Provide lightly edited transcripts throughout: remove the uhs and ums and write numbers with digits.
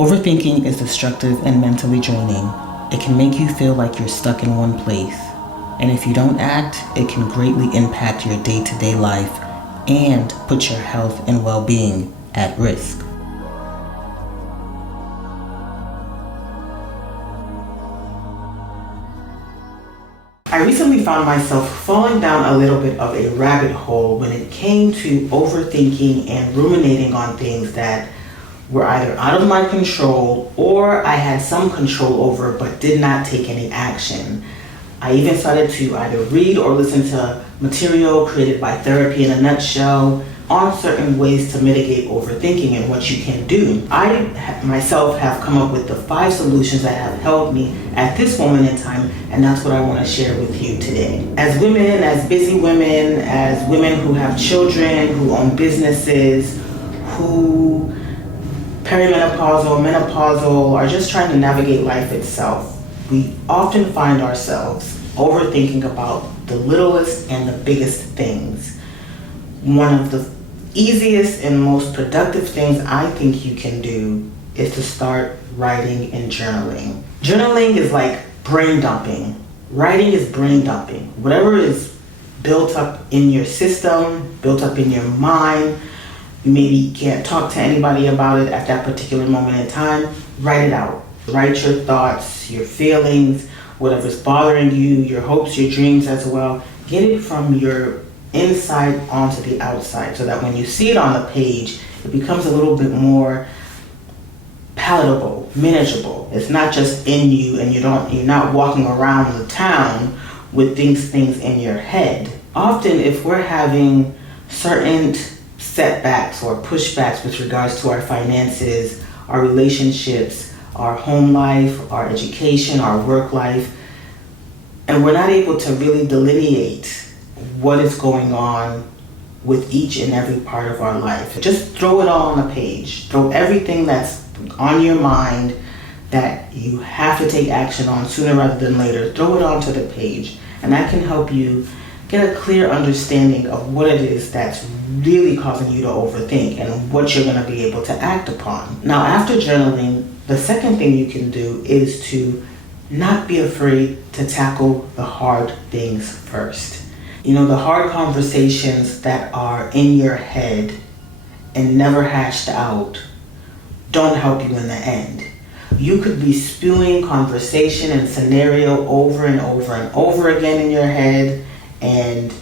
Overthinking is destructive and mentally draining. It can make you feel like you're stuck in one place. And if you don't act, it can greatly impact your day-to-day life and put your health and well-being at risk. I recently found myself falling down a little bit of a rabbit hole when it came to overthinking and ruminating on things that were either out of my control or I had some control over but did not take any action. I even started to either read or listen to material created by Therapy in a Nutshell on certain ways to mitigate overthinking and what you can do. I myself have come up with the 5 solutions that have helped me at this moment in time, and that's what I want to share with you today. As women, as busy women, as women who have children, who own businesses, who perimenopausal, menopausal, are just trying to navigate life itself, we often find ourselves overthinking about the littlest and the biggest things. One of the easiest and most productive things I think you can do is to start writing and journaling. Journaling is like brain dumping. Writing is brain dumping. Whatever is built up in your system, built up in your mind, you maybe can't talk to anybody about it at that particular moment in time, write it out. Write your thoughts, your feelings, whatever's bothering you, your hopes, your dreams as well. Get it from your inside onto the outside so that when you see it on the page, it becomes a little bit more palatable, manageable. It's not just in you and you're not walking around the town with things in your head. Often if we're having certain setbacks or pushbacks with regards to our finances, our relationships, our home life, our education, our work life, and we're not able to really delineate what is going on with each and every part of our life. Just throw it all on a page. Throw everything that's on your mind that you have to take action on sooner rather than later. Throw it onto the page, and that can help you get a clear understanding of what it is that's really causing you to overthink and what you're going to be able to act upon. Now, after journaling, the second thing you can do is to not be afraid to tackle the hard things first. You know, the hard conversations that are in your head and never hashed out don't help you in the end. You could be spewing conversation and scenario over and over and over again in your head, and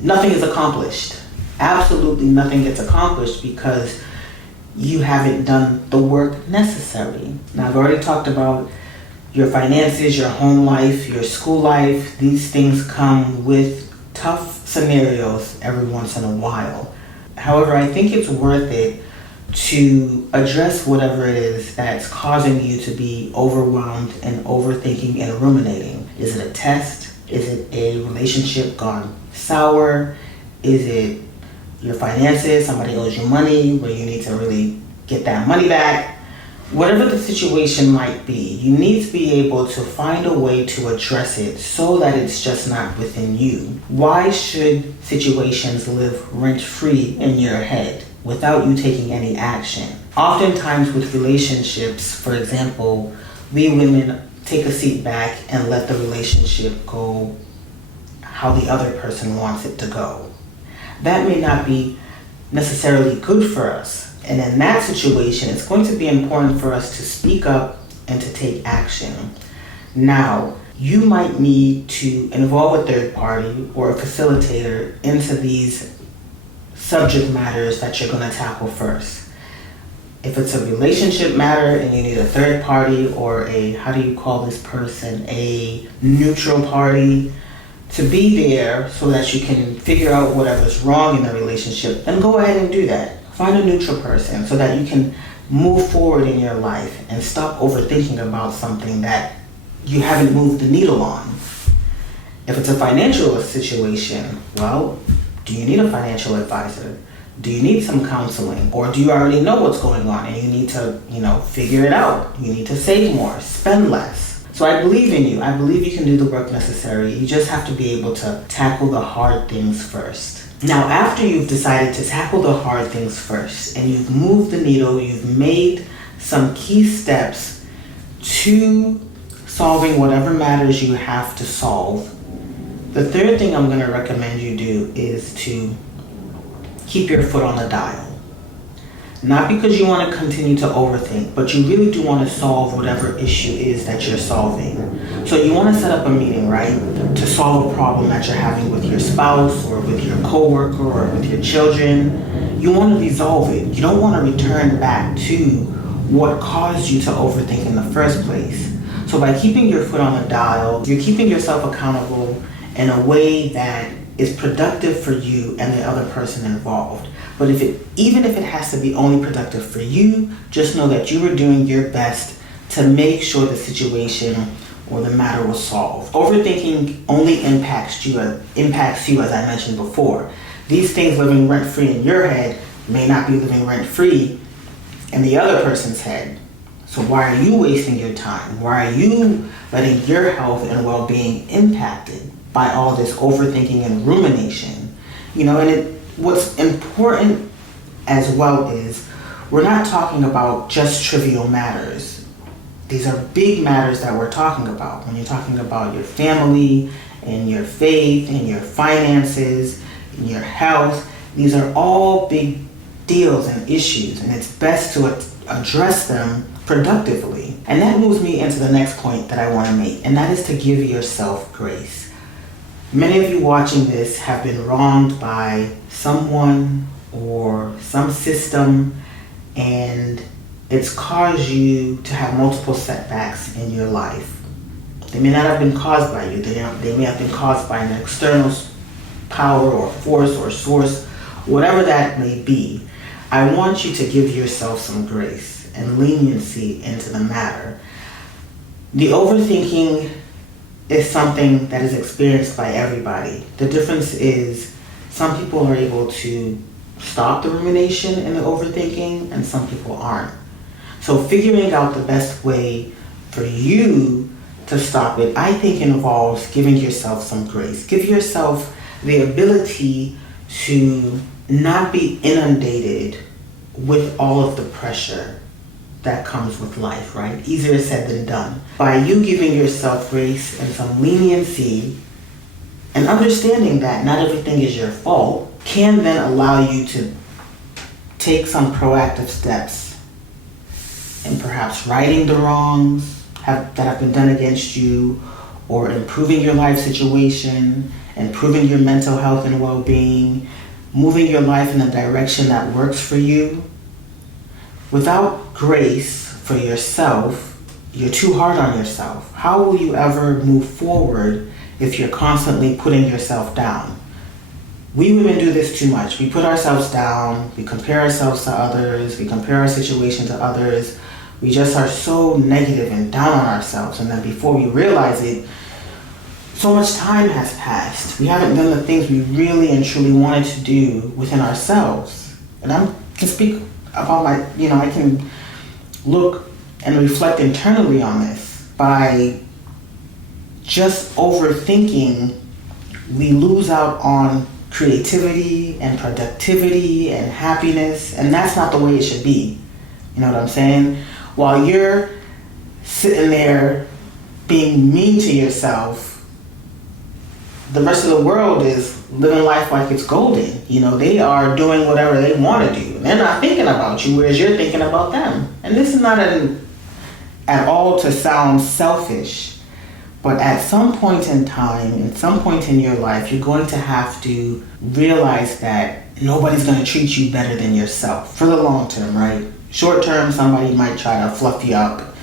nothing is accomplished. Absolutely nothing gets accomplished because you haven't done the work necessary. Now, I've already talked about your finances, your home life, your school life. These things come with tough scenarios every once in a while. However, I think it's worth it to address whatever it is that's causing you to be overwhelmed and overthinking and ruminating. Is it a test? Is it a relationship gone sour? Is it your finances? Somebody owes you money where you need to really get that money back? Whatever the situation might be, you need to be able to find a way to address it so that it's just not within you. Why should situations live rent-free in your head without you taking any action? Oftentimes with relationships, for example, we women take a seat back and let the relationship go how the other person wants it to go. That may not be necessarily good for us. And in that situation, it's going to be important for us to speak up and to take action. Now, you might need to involve a third party or a facilitator into these subject matters that you're going to tackle first. If it's a relationship matter and you need a third party or a neutral party to be there so that you can figure out whatever's wrong in the relationship, then go ahead and do that. Find a neutral person so that you can move forward in your life and stop overthinking about something that you haven't moved the needle on. If it's a financial situation, well, do you need a financial advisor? Do you need some counseling? Or do you already know what's going on and you need to, figure it out? You need to save more, spend less. So I believe in you. I believe you can do the work necessary. You just have to be able to tackle the hard things first. Now, after you've decided to tackle the hard things first and you've moved the needle, you've made some key steps to solving whatever matters you have to solve. The third thing I'm going to recommend you do is to keep your foot on the dial. Not because you want to continue to overthink, but you really do want to solve whatever issue is that you're solving. So you want to set up a meeting, right, to solve a problem that you're having with your spouse or with your coworker or with your children. You want to resolve it. You don't want to return back to what caused you to overthink in the first place. So by keeping your foot on the dial, you're keeping yourself accountable in a way that is productive for you and the other person involved. But even if it has to be only productive for you, just know that you were doing your best to make sure the situation or the matter was solved. Overthinking only impacts you, as I mentioned before. These things living rent-free in your head may not be living rent-free in the other person's head. So why are you wasting your time? Why are you letting your health and well-being impacted by all this overthinking and rumination? What's important as well is we're not talking about just trivial matters. These are big matters that we're talking about. When you're talking about your family and your faith and your finances and your health, these are all big deals and issues, and it's best to address them productively. And that moves me into the next point that I want to make, and that is to give yourself grace. Many of you watching this have been wronged by someone or some system, and it's caused you to have multiple setbacks in your life. They may not have been caused by you. They may have been caused by an external power or force or source, whatever that may be. I want you to give yourself some grace and leniency into the matter. The overthinking is something that is experienced by everybody. The difference is some people are able to stop the rumination and the overthinking, and some people aren't. So figuring out the best way for you to stop it, I think, involves giving yourself some grace. Give yourself the ability to not be inundated with all of the pressure that comes with life, right? Easier said than done. By you giving yourself grace and some leniency and understanding that not everything is your fault can then allow you to take some proactive steps in perhaps righting the wrongs that have been done against you, or improving your life situation, improving your mental health and well-being, moving your life in a direction that works for you. Without grace for yourself, you're too hard on yourself. How will you ever move forward if you're constantly putting yourself down? We women do this too much. We put ourselves down, we compare ourselves to others, we compare our situation to others. We just are so negative and down on ourselves, and then before we realize it, so much time has passed. We haven't done the things we really and truly wanted to do within ourselves. And I can speak about I can look and reflect internally on this. By just overthinking, we lose out on creativity and productivity and happiness, and that's not the way it should be. You know what I'm saying? While you're sitting there being mean to yourself, the rest of the world is living life like it's golden. They are doing whatever they want to do. They're not thinking about you, whereas you're thinking about them. And this is not at all to sound selfish, but at some point in time, at some point in your life, you're going to have to realize that nobody's going to treat you better than yourself for the long term, right? Short term, somebody might try to fluff you up,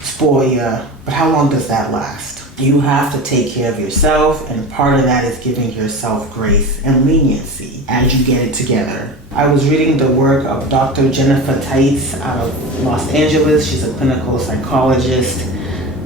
spoil you, but how long does that last? You have to take care of yourself, and part of that is giving yourself grace and leniency as you get it together. I was reading the work of Dr. Jennifer Tice out of Los Angeles. She's a clinical psychologist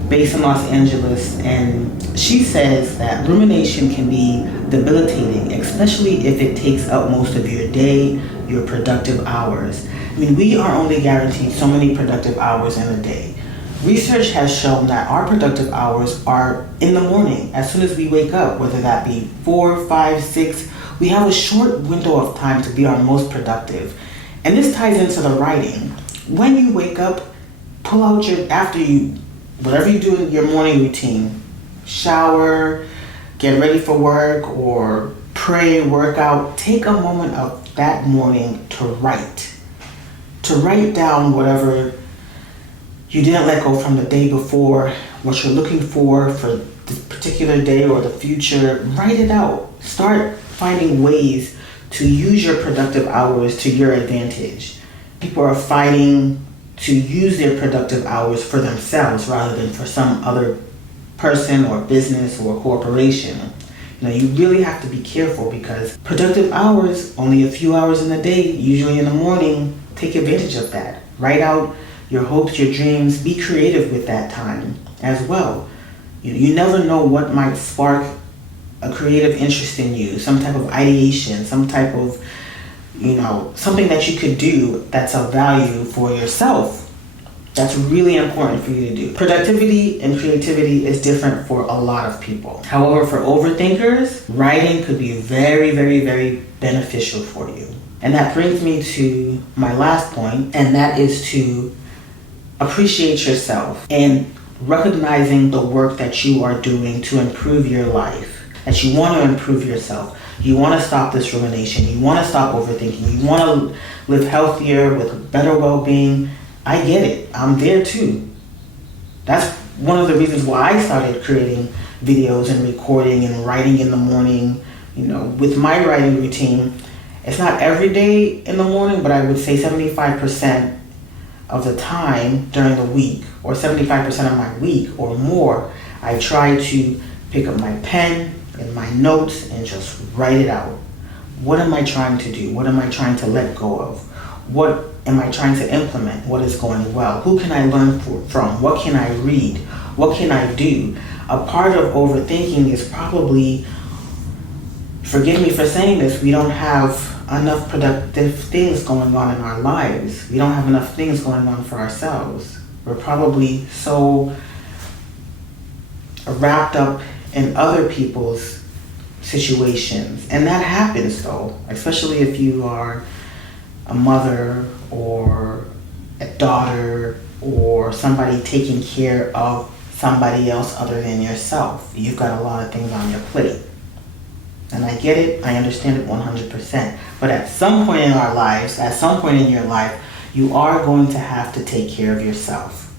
based in Los Angeles, and she says that rumination can be debilitating, especially if it takes up most of your day, your productive hours. We are only guaranteed so many productive hours in a day. Research has shown that our productive hours are in the morning, as soon as we wake up, whether that be 4, 5, 6. We have a short window of time to be our most productive. And this ties into the writing. when you wake up, pull out whatever you do in your morning routine, shower, get ready for work, or pray, work out, take a moment of that morning to write down whatever you didn't let go from the day before, what you're looking for this particular day or the future. Write it out. Start finding ways to use your productive hours to your advantage. People are fighting to use their productive hours for themselves rather than for some other person or business or corporation. You really have to be careful, because productive hours, only a few hours in the day, usually in the morning. Take advantage of that. Write out your hopes, your dreams. Be creative with that time as well. You never know what might spark a creative interest in you, some type of ideation, some type of, something that you could do that's of value for yourself. That's really important for you to do. Productivity and creativity is different for a lot of people. However, for overthinkers, writing could be very, very, very beneficial for you. And that brings me to my last point, and that is to appreciate yourself and recognizing the work that you are doing to improve your life, that you want to improve yourself. You want to stop this rumination. You want to stop overthinking. You want to live healthier with better well-being. I get it. I'm there too. That's one of the reasons why I started creating videos and recording and writing in the morning. With my writing routine, it's not every day in the morning, but I would say 75% of the time during the week, or 75% of my week or more, I try to pick up my pen and my notes and just write it out. What am I trying to do? What am I trying to let go of? What am I trying to implement? What is going well? Who can I learn from? What can I read? What can I do? A part of overthinking is probably, forgive me for saying this, we don't have enough productive things going on in our lives. We don't have enough things going on for ourselves. We're probably so wrapped up in other people's situations. And that happens though, especially if you are a mother or a daughter or somebody taking care of somebody else other than yourself. You've got a lot of things on your plate. And I get it, I understand it 100%. But at some point in our lives, at some point in your life, you are going to have to take care of yourself.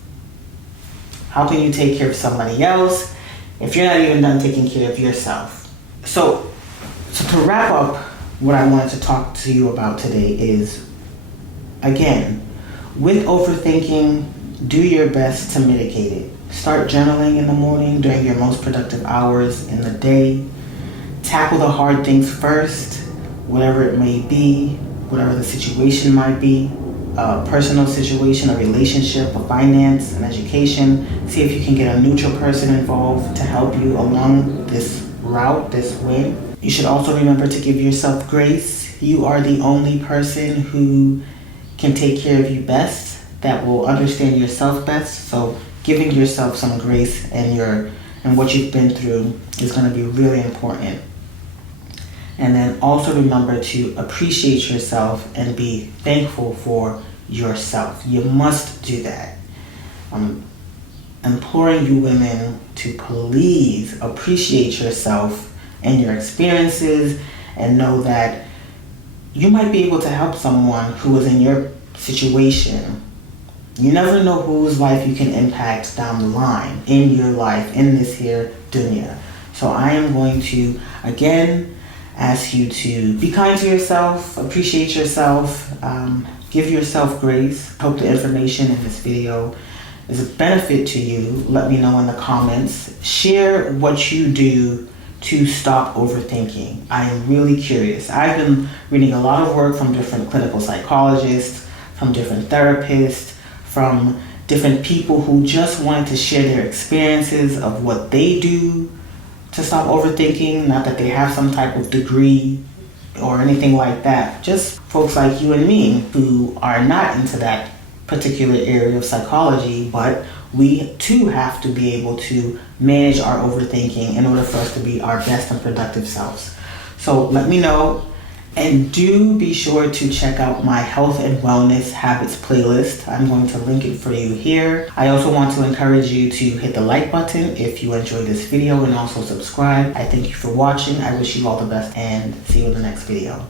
How can you take care of somebody else if you're not even done taking care of yourself? So to wrap up, what I wanted to talk to you about today is, again, with overthinking, do your best to mitigate it. Start journaling in the morning during your most productive hours in the day. Tackle the hard things first, whatever it may be, whatever the situation might be, a personal situation, a relationship, a finance, an education. See if you can get a neutral person involved to help you along this route, this way. You should also remember to give yourself grace. You are the only person who can take care of you best, that will understand yourself best. So giving yourself some grace and what you've been through is going to be really important. And then also remember to appreciate yourself and be thankful for yourself. You must do that. I'm imploring you women to please appreciate yourself and your experiences, and know that you might be able to help someone who is in your situation. You never know whose life you can impact down the line in your life, in this here dunya. So I am going to, again, ask you to be kind to yourself, appreciate yourself, give yourself grace. Hope the information in this video is a benefit to you. Let me know in the comments. Share what you do to stop overthinking. I am really curious. I've been reading a lot of work from different clinical psychologists, from different therapists, from different people who just wanted to share their experiences of what they do to stop overthinking. Not that they have some type of degree or anything like that. Just folks like you and me who are not into that particular area of psychology, but we too have to be able to manage our overthinking in order for us to be our best and productive selves. So let me know. And do be sure to check out my health and wellness habits playlist. I'm going to link it for you here. I also want to encourage you to hit the like button if you enjoyed this video, and also subscribe. I thank you for watching. I wish you all the best and see you in the next video.